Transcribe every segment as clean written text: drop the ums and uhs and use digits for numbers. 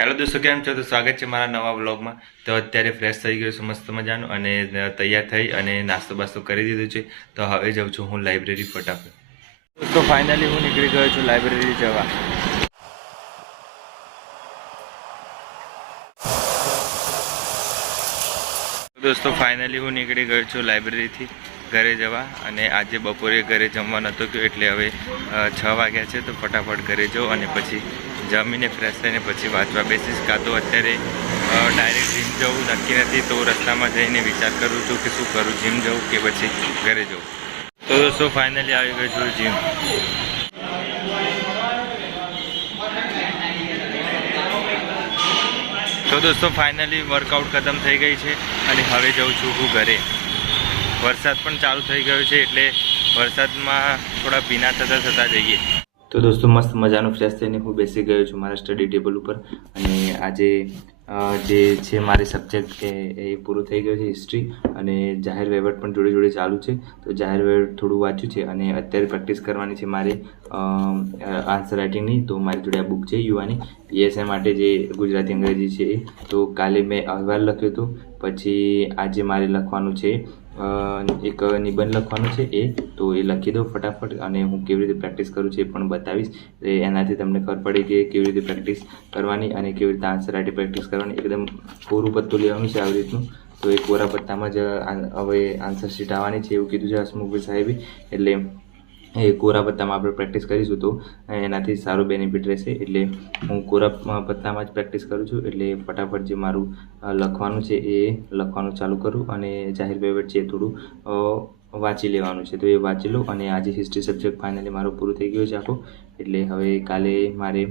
Hello દોસ્તો, કેમ છો? તો સ્વાગત છે મારા નવા વ્લોગમાં. તો અત્યારે ફ્રેશ થઈ ગયો છું મસ્ત મજાનું અને તૈયાર થઈ અને નાસ્તો બાસ્તો કરી દીધું છે. તો હવે જાઉં છું હું લાઇબ્રેરી ફટાફટ. તો ફાઇનલી હું નીકળી ગયો છું લાઇબ્રેરી જવા. દોસ્તો ફાઇનલી હું નીકળી ગયો છું લાઇબ્રેરીથી ઘરે જવા અને આજે બપોરે ઘરે જમવા નહોતો ગયો એટલે હવે 6 વાગ્યા છે. તો ફટાફટ ઘરે જાઉં અને પછી જમીને ફ્રેશ થઈને પછી વાંચવા બેસીશ. કાં તો અત્યારે ડાયરેક્ટ જીમ જવું નક્કી નથી, તો રસ્તામાં જઈને વિચાર કરું છું કે શું કરું, જીમ જવું કે પછી ઘરે જવું. તો દોસ્તો ફાઇનલી આવી ગયો છું જીમ. તો દોસ્તો ફાઇનલી વર્કઆઉટ ખતમ થઈ ગઈ છે અને હવે જાઉં છું હું ઘરે. વરસાદ પણ ચાલુ થઈ ગયો છે એટલે વરસાદમાં થોડા ભીના થતા જઈએ. તો દોસ્તો મસ્ત મજાનું ફ્રેશ થઈને હું બેસી ગયો છું મારા સ્ટડી ટેબલ ઉપર અને આજે જે છે મારી સબ્જેક્ટ એ પૂરું થઈ ગયો છે, હિસ્ટ્રી, અને જાહેર વહીવટ પણ જોડે જોડે ચાલુ છે. તો જાહેર વહીવટ થોડું વાંચ્યું છે અને અત્યારે પ્રેક્ટિસ કરવાની છે મારે આન્સર રાઇટિંગની. તો મારી જોડે આ બુક છે યુવાની પીએસઆઈ માટે, જે ગુજરાતી અંગ્રેજી છે એ. તો કાલે મેં અહેવાલ લખ્યો હતો, પછી આજે મારે લખવાનું છે એક નિબંધ લખવાનું છે એ. તો એ લખી દો ફટાફટ અને હું કેવી રીતે પ્રેક્ટિસ કરું છું એ પણ બતાવીશ. એનાથી તમને ખબર પડે કે કેવી રીતે પ્રેક્ટિસ કરવાની અને કેવી રીતે આન્સર રાઇટિંગ પ્રેક્ટિસ કરવાની. એકદમ કોરું પત્તું લેવાનું છે આવી રીતનું. તો એ કોરા પત્તામાં જ હવે આન્સર શીટ આવવાની છે એવું કીધું છે હસમુખભાઈ સાહેબે. એટલે એ કોરા પત્તામાં આપણે પ્રેક્ટિસ કરીશું તો એનાથી સારું બેનિફિટ રહેશે. એટલે હું કોરા પત્તામાં જ પ્રેક્ટિસ કરું છું. એટલે ફટાફટ જે મારું લખવાનું છે એ લખવાનું ચાલુ કરું અને જાહેર વહીવટ છે થોડું વાંચી લેવાનું છે. તો એ વાંચી લો અને આજે હિસ્ટ્રી સબ્જેક્ટ ફાઇનલી મારો પૂરો થઈ ગયો છે આખો. એટલે હવે કાલે મારે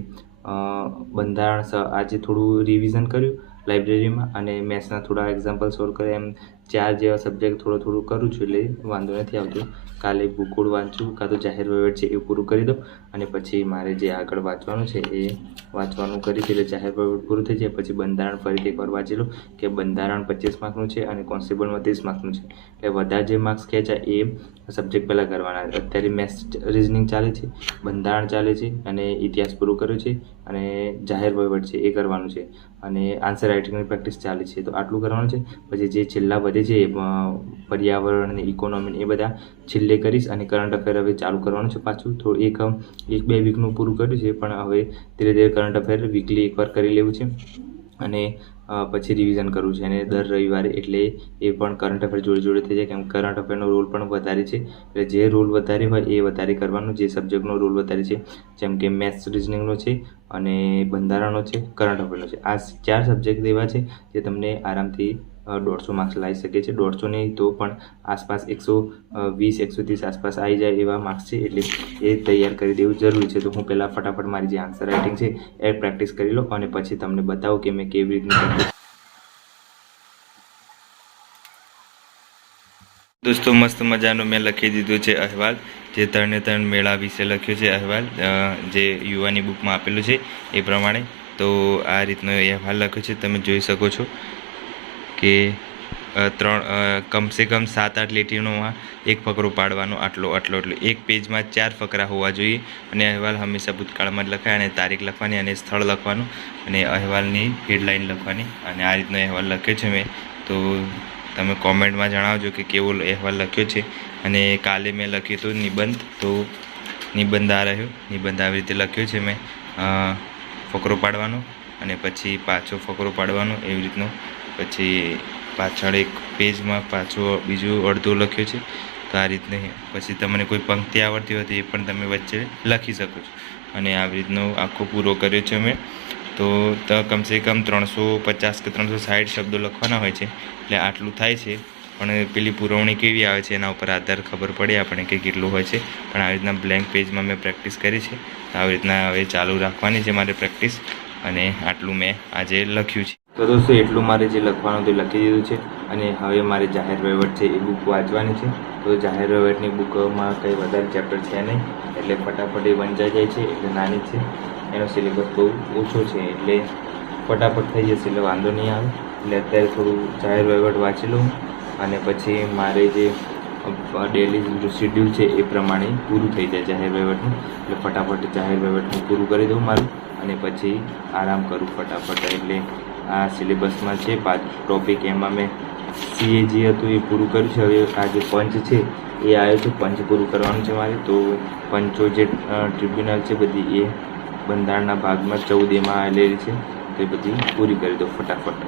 બંધારણ આજે થોડું રિવિઝન કર્યું લાઇબ્રેરીમાં અને મેથ્સના થોડા એક્ઝામ્પલ સોલ્વ કર્યા. એમ 4 જેવા સબ્જેક્ટ થોડું કરું છું એટલે વાંધો નથી આવતો. કાલે ભૂગોળ વાંચું કાં તો જાહેર વહીવટ છે એ પૂરું કરી દઉં અને પછી મારે જે આગળ વાંચવાનું છે એ વાંચવાનું કરી એટલે જાહેર વહીવટ પૂરું થઈ જાય. પછી બંધારણ ફરીથી એકવાર વાંચી લો કે બંધારણ 25 માર્કનું છે અને કોન્સ્ટેબલમાં 30 માર્કનું છે. એટલે વધારે જે માર્ક્સ ખેંચાય એ સબ્જેક્ટ પહેલાં કરવાના. અત્યારે મેથ્સ રિઝનિંગ ચાલે છે, બંધારણ ચાલે છે અને ઇતિહાસ પૂરું કર્યું છે અને જાહેર વહીવટ છે એ કરવાનું છે અને આન્સર રાઇટિંગની પ્રેક્ટિસ ચાલે છે. તો આટલું કરવાનું છે. પછી જે છેલ્લા વધે છે પર્યાવરણ અને ઇકોનોમી એ બધા છેલ્લે કરીશ અને કરંટ અફેર હવે ચાલુ કરવાનું છે પાછું. તો એક 2 વીકનું પૂરું કર્યું છે પણ હવે ધીરે ધીરે કરંટ અફેર વીકલી એકવાર કરી લેવું છે અને પછી રિવિઝન કરવું છે અને દર રવિવારે. એટલે એ પણ કરંટ અફેર જોડે જોડે થઈ જાય, કેમ કરંટ અફેરનો રોલ પણ વધારે છે. એટલે જે રોલ વધારે હોય એ વધારે કરવાનું. જે સબ્જેક્ટનો રોલ વધારે છે જેમ કે મેથ્સ રિઝનિંગનો છે અને બંધારણનો છે, કરંટ અફેરનો છે, આ 4 સબ્જેક્ટ એવા છે જે તમને આરામથી 150 માર્ક્સ લાવી શકે છે. 150 નહીં તો પણ આસપાસ 120 130 આસપાસ આવી જાય એવા માર્ક્સ છે. એટલે એ તૈયાર કરી દેવું જરૂરી છે. તો હું પહેલાં ફટાફટ મારી જે આન્સર રાઇટિંગ છે એ પ્રેક્ટિસ કરી લો અને પછી તમને બતાવું કે મેં કેવી રીતની. દોસ્તો મસ્ત મજાનું મેં લખી દીધું છે અહેવાલ, જે 3 મેળા વિશે લખ્યો છે અહેવાલ, જે યુવાની બુકમાં આપેલું છે એ પ્રમાણે. તો આ રીતનો અહેવાલ લખ્યો છે, તમે જોઈ શકો છો કે કમસે કમ 7-8 લીટીઓમાં એક ફકરો પાડવાનો, આટલો એક પેજમાં 4 ફકરા હોવા જોઈએ અને અહેવાલ હંમેશા ભૂતકાળમાં જ લખાય અને તારીખ લખવાની અને સ્થળ લખવાનું અને અહેવાલની હેડલાઇન લખવાની. અને આ રીતનો અહેવાલ લખ્યો છે મેં. તો તમે કોમેન્ટમાં જણાવજો કે કેવો અહેવાલ લખ્યો છે. અને કાલે મેં લખ્યું હતું નિબંધ, તો નિબંધ આ રહ્યો. નિબંધ આવી રીતે લખ્યો છે મેં, ફકરો પાડવાનો અને પછી પાછો ફકરો પાડવાનો એવી રીતનો. પછી પાછળ એક પેજમાં પાછું બીજું અડધું લખ્યું છે. તો આ રીતને પછી તમને કોઈ પંક્તિ આવડતી હોય તો એ પણ તમે વચ્ચે લખી શકો છો. અને આવી રીતનો આખો પૂરો કર્યો છે મેં. તો કમસે કમ 350 કે 360 શબ્દો લખવાના હોય છે. એટલે આટલું થાય છે. પણ પેલી પુરવણી કેવી આવે છે એના ઉપર આધાર ખબર પડે આપણે કે કેટલું હોય છે. પણ આવી રીતના બ્લેન્ક પેજમાં મેં પ્રેક્ટિસ કરી છે. આવી રીતના હવે ચાલુ રાખવાની છે મારે પ્રેક્ટિસ. અને આટલું મેં આજે લખ્યું છે. તો દોસ્તો એટલું મારે જે લખવાનું તે લખી દીધું છે અને હવે મારે જાહેર વહીવટ છે એ બુક વાંચવાની છે. તો જાહેર વહીવટની બુકમાં કંઈ વધારે ચેપ્ટર છે નહીં એટલે ફટાફટ એ વંચાઈ જાય છે. એટલે નાની છે, એનો સિલેબસ બહુ ઓછો છે એટલે ફટાફટ થઈ જશે એટલે વાંધો નહીં આવે. એટલે અત્યારે થોડું જાહેર વહીવટ વાંચી લઉં અને પછી મારે જે ડેલી શેડ્યુલ છે એ પ્રમાણે પૂરું થઈ જાય જાહેર વહીવટનું. એટલે ફટાફટ જાહેર વહીવટ હું પૂરું કરી દઉં મારું અને પછી આરામ કરું ફટાફટ. એટલે આ સિલેબસમાં છે 5 ટોપિક, એમાં મેં CA જે હતું એ પૂરું કર્યું છે. હવે આ જે પંચ છે એ આવ્યો છે, પંચ પૂરું કરવાનું છે મારે. તો પંચો જે ટ્રિબ્યુનલ છે બધી એ બંધારણના ભાગમાં 14 એમાં આવેલી છે, તો એ બધી પૂરી કરી દો ફટાફટ.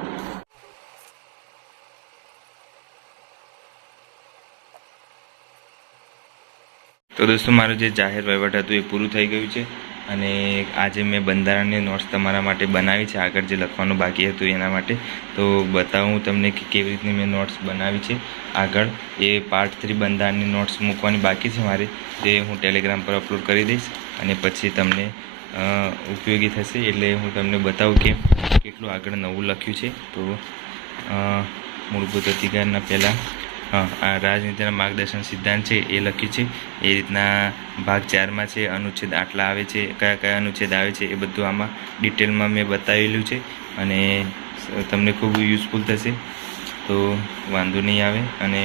તો દોસ્તો મારું જે જાહેર વહીવટ હતું એ પૂરું થઈ ગયું છે, અને આજે મેં બંધારણની નોટ્સ તમારા માટે બનાવી છે, આગળ જે લખવાનું બાકી હતું એના માટે. તો બતાવું તમને કે કેવી રીતની મેં નોટ્સ બનાવી છે. આગળ એ પાર્ટ 3 બંધારણની નોટ્સ મૂકવાની બાકી છે મારે, તે હું ટેલિગ્રામ પર અપલોડ કરી દઈશ, અને પછી તમને ઉપયોગી થશે. એટલે હું તમને બતાવું કે કેટલું આગળ નવું લખ્યું છે. તો મૂળભૂત અધિકારના પહેલાં આ રાજનીતિના માર્ગદર્શન સિદ્ધાંત છે એ લખ્યું છે. એ રીતના ભાગ 4માં છે, અનુચ્છેદ આટલા આવે છે, કયા કયા અનુચ્છેદ આવે છે એ બધું આમાં ડિટેલમાં મેં બતાવેલું છે, અને તમને ખૂબ યુઝફુલ થશે. તો વાંધો નહીં આવે. અને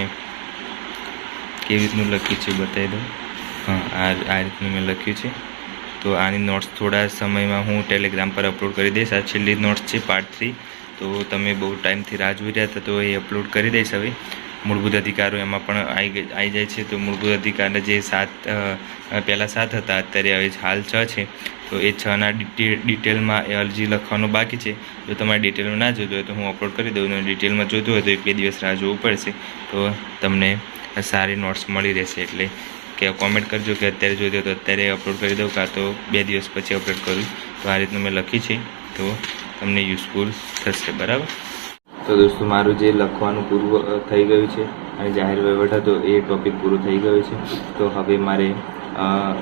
કેવી રીતનું લખ્યું છે બતાવી દઉં. આ રીતનું મેં લખ્યું છે. તો આની નોટ્સ થોડા સમયમાં હું ટેલિગ્રામ પર અપલોડ કરી દઈશ. આ છેલ્લી નોટ્સ છે પાર્ટ 3. તો તમે બહુ ટાઈમથી રાહ જોઈ રહ્યા હતા, તો એ અપલોડ કરી દઈશ હવે. મૂળભૂત અધિકારો એમાં પણ આવી જાય છે. તો મૂળભૂત અધિકારના જે 7 પહેલાં 7 હતા, અત્યારે હવે હાલ 6 છે. તો એ 6ના ડિટેલમાં એ અરજી લખવાનું બાકી છે. જો તમારે ડિટેલમાં ના જોતું હોય તો હું અપલોડ કરી દઉં, અને ડિટેલમાં જોતું હોય તો 1-2 દિવસ રાહ જોવું પડશે. તો તમને સારી નોટ્સ મળી રહેશે. એટલે કે કોમેન્ટ કરજો કે અત્યારે જોઈતો તો અત્યારે અપલોડ કરી દઉં, કાં તો 2 દિવસ પછી અપલોડ કરું. તો આ રીતનું મેં લખી છે, તો તમને યુઝફુલ થશે. બરાબર. તો દોસ્તો મારું જે લખવાનું પૂરું થઈ ગયું છે, અને જાહેર વહીવટ હતો એ ટોપિક પૂરું થઈ ગયું છે. તો હવે મારે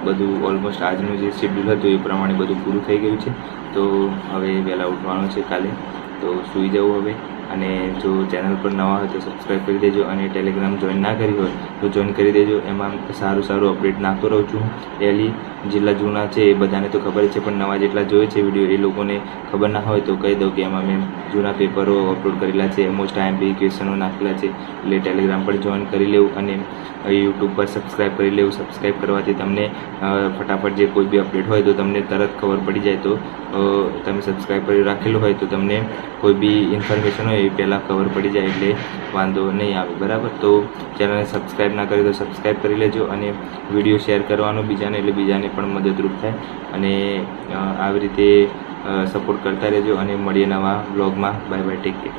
બધું ઓલમોસ્ટ આજનું જે શેડ્યુલ હતું એ પ્રમાણે બધું પૂરું થઈ ગયું છે. તો હવે વહેલા ઉઠવાનું છે કાલે, તો સૂઈ જવું હવે. અને જો ચેનલ પર નવા હોય તો સબસ્ક્રાઈબ કરી દેજો, અને ટેલિગ્રામ જોઈન ના કરી હોય તો જોઈન કરી દેજો. એમાં સારું અપડેટ નાખતો રહું છું. ડેલી જેટલા જૂના છે એ બધાને તો ખબર છે, પણ નવા જેટલા જોઈએ છે વિડીયો એ લોકોને ખબર ના હોય તો કહી દઉં કે એમાં મેં જૂના પેપરો અપલોડ કરેલા છે, મોસ્ટ IMP ક્વેશ્ચનો નાખેલા છે. એટલે ટેલિગ્રામ પર જોઈન કરી લેવું, અને યુટ્યુબ પર સબસ્ક્રાઈબ કરી લેવું. સબસ્ક્રાઈબ કરવાથી તમને ફટાફટ જે કોઈ બી અપડેટ હોય તો તમને તરત ખબર પડી જાય. તો તમે સબસ્ક્રાઈબ કરી રાખેલું હોય તો તમને કોઈ બી ઇન્ફોર્મેશન હોય એ પહેલાં ખબર પડી જાય, એટલે વાંધો નહીં આવે. બરાબર. તો ચેનલને સબસ્ક્રાઈબ ના કરી તો સબસ્ક્રાઈબ કરી લેજો, અને વિડીયો શેર કરવાનો બીજાને, એટલે બીજાને પણ મદદરૂપ થાય. અને આવી રીતે સપોર્ટ કરતા રહેજો, અને મળીએ નવા બ્લોગમાં. Bye bye, take care.